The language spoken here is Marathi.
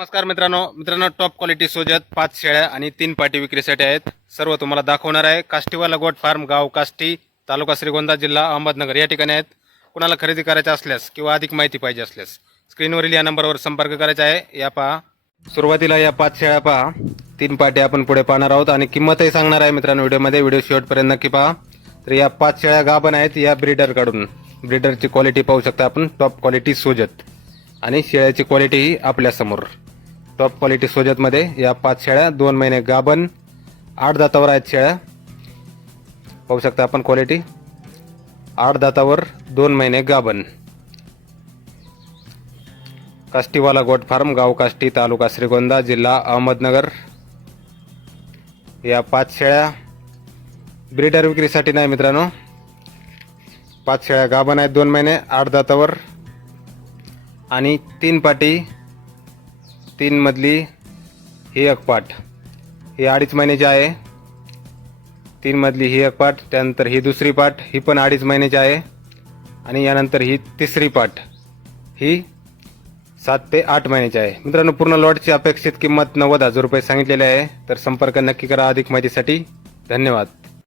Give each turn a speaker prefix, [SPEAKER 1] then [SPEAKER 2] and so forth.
[SPEAKER 1] नमस्कार मित्रांनो. मित्रांनो टॉप क्वालिटी सोजत पाच शेळ्या आणि तीन पाटी विक्रीसाठी आहेत. सर्व तुम्हाला दाखवणार आहे. काष्टीवा लगवट फार्म गाव काष्टी तालुका श्रीगोंदा जिल्हा अहमदनगर या ठिकाणी आहेत. कुणाला खरेदी करायचं असल्यास किंवा अधिक माहिती पाहिजे असल्यास स्क्रीनवरील या नंबरवर संपर्क करायचा आहे. या पहा. सुरुवातीला या पाच शेळ्या पहा. तीन पाटी आपण पुढे पाहणार आहोत आणि किंमतही सांगणार आहे मित्रांनो व्हिडिओमध्ये. व्हिडिओ शेवटपर्यंत नक्की पहा. तर या पाच शेळ्या गाभण आहेत. या ब्रिडरकडून ब्रीडरची क्वालिटी पाहू शकता आपण. Top quality Sojat. आणि शेळ्याची क्वालिटी ही आपल्यासमोर टॉप क्वालिटी सोजतमध्ये या पाच शेळ्या दोन महिने गाबन आठ दातावर आहेत शेळ्या. पाहू शकता आपण क्वालिटी. आठ दातावर दोन महिने गाभण. काष्टीवाला गोट फार्म गाव काष्टी तालुका श्रीगोंदा जिल्हा अहमदनगर. या पाच शेळ्या ब्रीडर विक्रीसाठी नाही मित्रांनो. पाच शेळ्या गाभण आहेत दोन महिने आठ दातावर. आणि तीन पाटी तीन मधली ही अकपाट ही अडीच महिन्याची आहे. तीन मधली ही एक पाठ त्यानंतर ही दुसरी पाट ही पण अडीच महिन्याची आहे. आणि यानंतर ही तिसरी पाट ही सात ते आठ महिन्याची आहे. मित्रांनो पूर्ण लॉटची अपेक्षित किंमत नव्वद हजार रुपये सांगितलेली आहे. तर संपर्क नक्की करा अधिक माहितीसाठी. धन्यवाद.